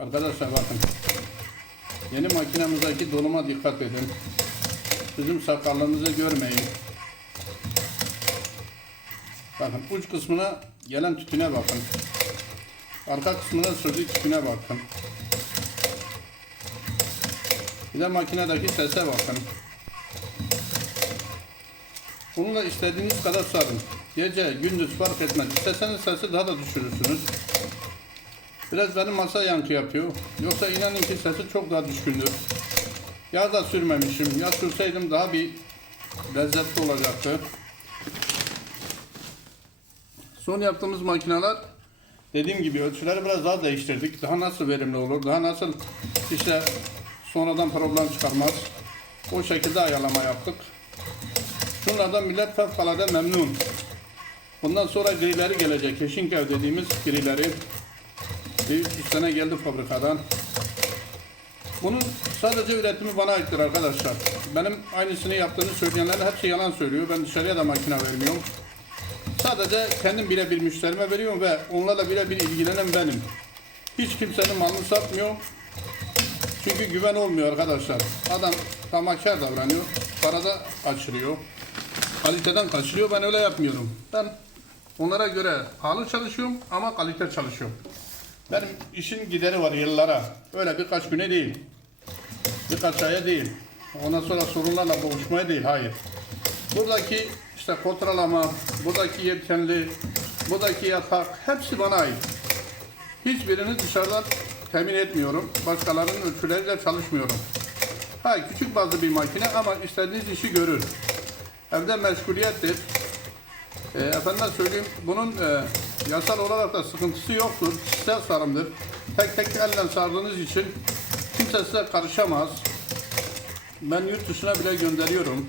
Arkadaşlar bakın. Yeni makinemizdeki doluma dikkat edin. Bizim sakallığımızı görmeyin. Bakın uç kısmına gelen tütüne bakın. Arka kısmına sürdüğü tütüne bakın. Bir de makinedeki sese bakın. Bunu da istediğiniz kadar sarın. Gece, gündüz fark etmez. İsterseniz sesi daha da düşürürsünüz. Biraz benim masa yankı yapıyor. Yoksa inanın ki sesi çok daha düşkündür. Yağ da sürmemişim. Yağ sürseydim daha bir lezzetli olacaktı. Son yaptığımız makineler dediğim gibi ölçüleri biraz daha değiştirdik. Daha nasıl verimli olur, daha nasıl işte sonradan problem çıkarmaz. O şekilde ayarlama yaptık. Şunlardan millet fevkalade memnun. Bundan sonra grileri gelecek. Yeşinkev dediğimiz grileri. 300 sene geldi fabrikadan. Bunun sadece üretimi bana aittir arkadaşlar. Benim aynısını yaptığını söyleyenler hepsi yalan söylüyor. Ben dışarıya da makine vermiyorum. Sadece kendim birebir müşterime veriyorum ve onlarla birebir ilgilenen benim. Hiç kimsenin malını satmıyor. Çünkü güven olmuyor arkadaşlar. Adam tamahkar davranıyor. Parada kaçırıyor. Kaliteden kaçırıyor. Ben öyle yapmıyorum. Ben onlara göre pahalı çalışıyorum ama kalite çalışıyorum. Benim işin gideri var yıllara. Öyle birkaç güne değil. Birkaç aya değil. Ondan sonra sorunlarla boğuşmaya değil. Hayır. Buradaki işte kontrolama, buradaki yelkenli, buradaki yatak hepsi bana ait. Hiçbirini dışarıdan temin etmiyorum. Başkalarının ölçüleriyle çalışmıyorum. Ha küçük bazı bir makine ama istediğiniz işi görür. Evde meşguliyettir. E, efendim söyleyeyim bunun e, yasal olarak da sıkıntısı yoktur. Kişisel sarımdır. Tek tek elle sardığınız için kimse size karışamaz. Ben yurt dışına bile gönderiyorum.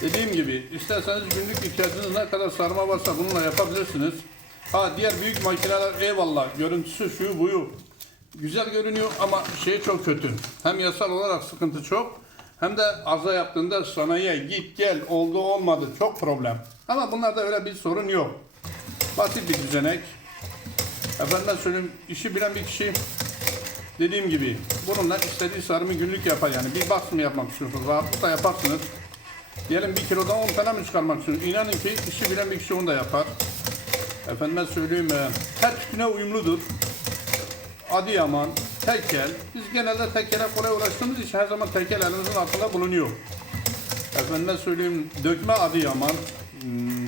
Dediğim gibi isterseniz günlük ihtiyacınız ne kadar sarma varsa bununla yapabilirsiniz. Ha diğer büyük makineler eyvallah görüntüsü şu buyu güzel görünüyor ama şey çok kötü. Hem yasal olarak sıkıntı çok hem de arıza yaptığında sanayiye git gel oldu olmadı çok problem. Ama bunlarda öyle bir sorun yok. Basit bir düzenek. Efendim söyleyeyim işi bilen bir kişi dediğim gibi bununla istediği sarımı günlük yapar yani. Bir box mı yapmak istiyorsunuz rahatlıkla yaparsınız. Diyelim bir kilodan 10 tane mi çıkarmak istiyorsunuz? İnanın ki işi bilen bir kişi onu da yapar. Efendime söyleyeyim e, her tüpüne uyumludur. Adıyaman, tekel. Biz genelde tekele kolay ulaştığımız için her zaman tekel elimizin altında bulunuyor. Efendime söyleyeyim dökme Adıyaman. Hmm,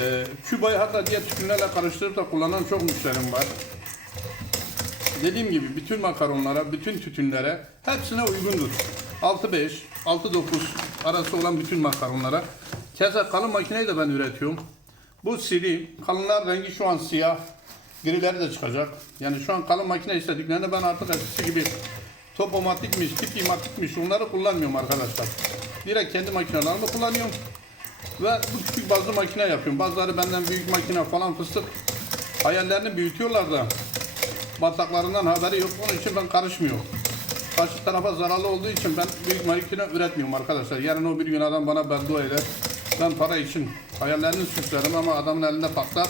e, Küba'yı hatta diğer tüpünlerle karıştırıp da kullanan çok müşterim var. Dediğim gibi bütün makaronlara, bütün tütünlere hepsine uygundur. 6-5, 6-9 arası olan bütün makaronlara. Keza kalın makineyi de ben üretiyorum. Bu sili, kalınlar rengi şu an siyah. Grileri de çıkacak. Yani şu an kalın makine istediklerinde ben artık eskisi gibi topomatikmiş, tipimatikmiş onları kullanmıyorum arkadaşlar. Direkt kendi makinelerimi kullanıyorum. Ve bu küçük bazı makine yapıyorum. Bazıları benden büyük makine falan fıstık hayallerini büyütüyorlar da bataklarından haberi yok. Onun için ben karışmıyorum. Karşı tarafa zararlı olduğu için ben büyük makine üretmiyorum arkadaşlar. Yarın o bir gün adam bana beddua eder. Ben para için hayallerini süslerim ama adamın elinde patlar.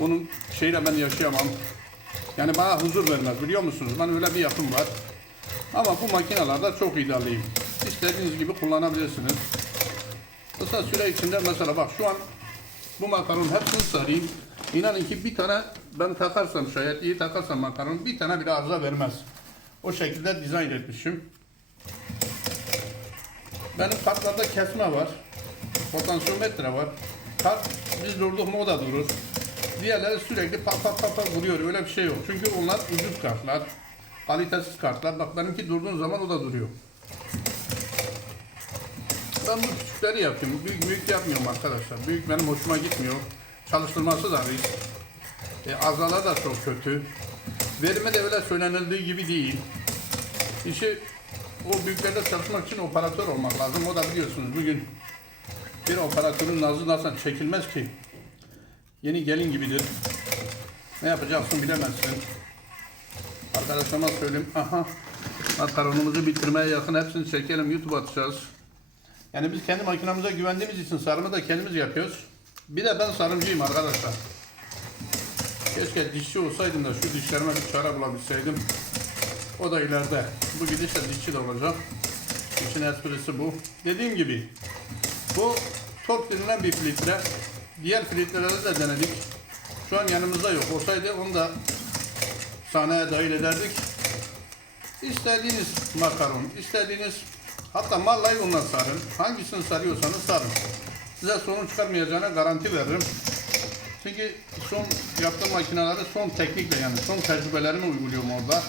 Bunun şeyle ben yaşayamam. Yani bana huzur vermez biliyor musunuz? Ben öyle bir yapım var. Ama bu makinelerde çok iddialıyım. İstediğiniz gibi kullanabilirsiniz. Kısa süre içinde mesela bak şu an bu makaron hepsini sarayım. İnanın ki bir tane ben takarsam şayet iyi takarsam makaron bir tane bile arıza vermez. O şekilde dizayn etmişim. Benim kartlarda kesme var. Potansiyometre var. Kart biz durduk mu o da durur. Diğerleri sürekli pat pat pat pat vuruyor. Öyle bir şey yok. Çünkü onlar ucuz kartlar. Kalitesiz kartlar. Bak benimki durduğun zaman o da duruyor. Ben bu küçükleri yapıyorum. Büyük büyük yapmıyorum arkadaşlar. Büyük benim hoşuma gitmiyor. Çalıştırması da risk. E, arızalar da çok kötü. Verimi de öyle söylenildiği gibi değil. İşi o büyüklerde çalışmak için operatör olmak lazım. O da biliyorsunuz bugün bir operatörün nazı nasıl çekilmez ki. Yeni gelin gibidir. Ne yapacaksın bilemezsin. Arkadaşlarıma söyleyeyim. Aha. Makaronumuzu bitirmeye yakın hepsini çekelim. YouTube atacağız. Yani biz kendi makinamıza güvendiğimiz için sarımı da kendimiz yapıyoruz. Bir de ben sarımcıyım arkadaşlar. Keşke dişçi olsaydım da şu dişlerime bir çare bulabilseydim. O da ileride. Bu gidişle dişçi de olacak. İşin esprisi bu. Dediğim gibi bu top denilen bir filtre. Diğer filtrelerde de denedik. Şu an yanımızda yok. Olsaydı onu da sahneye dahil ederdik. İstediğiniz makaron, istediğiniz hatta mallayı onunla sarın. Hangisini sarıyorsanız sarın. Size sorun çıkarmayacağına garanti veririm. Çünkü son yaptığım makineleri son teknikle yani son tecrübelerimi uyguluyorum orada.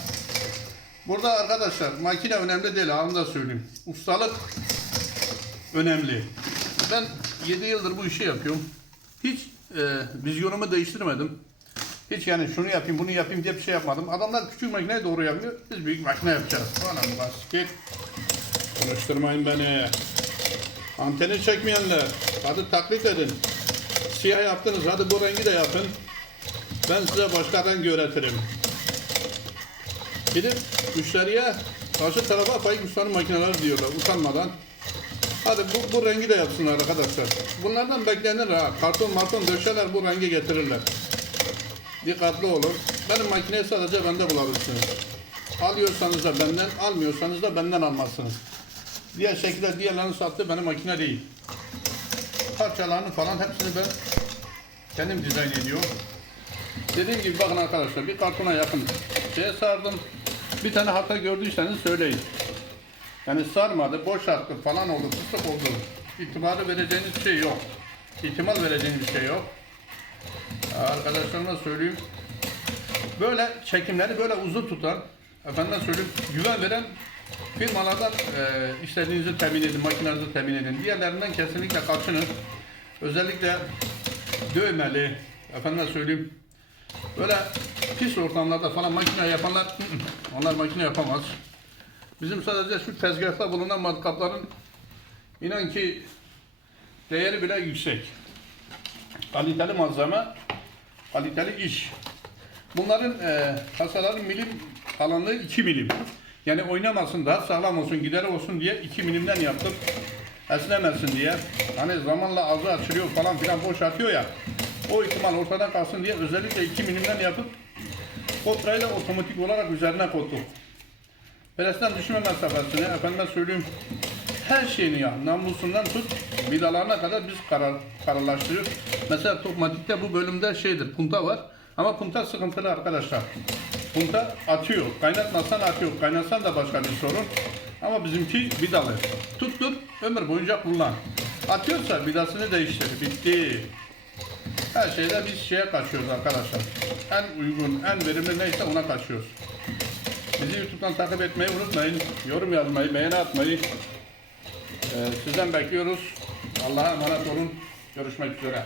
Burada arkadaşlar makine önemli değil onu da söyleyeyim. Ustalık önemli. Ben 7 yıldır bu işi yapıyorum. Hiç e, vizyonumu değiştirmedim. Hiç yani şunu yapayım bunu yapayım diye bir şey yapmadım. Adamlar küçük makineyi doğru yapıyor. Biz büyük makine yapacağız. Bana basket. Konuşturmayın beni. Anteni çekmeyenler. Hadi taklit edin. Siyah yaptınız. Hadi bu rengi de yapın. Ben size başka renk. Gidip müşteriye karşı tarafa Faik Usta'nın makineleri diyorlar utanmadan. Hadi bu, bu rengi de yapsınlar arkadaşlar. Bunlardan beklenir ha. Karton marton döşerler bu rengi getirirler. Dikkatli olun. Benim makineyi sadece bende bulabilirsiniz. Alıyorsanız da benden, almıyorsanız da benden almazsınız. Diğer şekilde diğerlerini sattı benim makine değil. Parçalarını falan hepsini ben kendim dizayn ediyorum. Dediğim gibi bakın arkadaşlar bir kartona yakın şeye sardım. Bir tane hata gördüyseniz söyleyin. Yani sarmadı, boş attı falan oldu, fıstık oldu. İtibarı vereceğiniz şey yok. İhtimal vereceğiniz şey yok. Arkadaşlarıma söyleyeyim. Böyle çekimleri böyle uzun tutan, efendim söyleyeyim, güven veren firmalardan e, işlerinizi temin edin, makinenizi temin edin. Diğerlerinden kesinlikle kaçının. Özellikle dövmeli, efendim söyleyeyim, böyle pis ortamlarda falan makine yapanlar, onlar makine yapamaz. Bizim sadece şu tezgahta bulunan matkapların inan ki değeri bile yüksek. Kaliteli malzeme, kaliteli iş. Bunların e, kasaların milim kalınlığı 2 milim. Yani oynamasın, daha sağlam olsun, gideri olsun diye 2 milimden yaptım. Esnemesin diye. Hani zamanla ağzı açılıyor falan filan boş atıyor ya. O ihtimal ortadan kalsın diye özellikle 2 milimden yapıp kontrayla otomatik olarak üzerine koyduk. Peresten düşme mesafesini efendime söyleyeyim her şeyini ya namlusundan tut vidalarına kadar biz karar, kararlaştırıyoruz. Mesela Tokmatik'te bu bölümde şeydir punta var ama punta sıkıntılı arkadaşlar. Punta atıyor. Kaynatmazsan atıyor. Kaynatsan da başka bir sorun. Ama bizimki vidalı. Tuttur ömür boyunca kullan. Atıyorsa vidasını değiştir. Bitti. Her şeyde biz şeye kaçıyoruz arkadaşlar. En uygun, en verimli neyse ona kaçıyoruz. Bizi YouTube'dan takip etmeyi unutmayın. Yorum yazmayı, beğeni atmayı. Ee, sizden bekliyoruz. Allah'a emanet olun. Görüşmek üzere.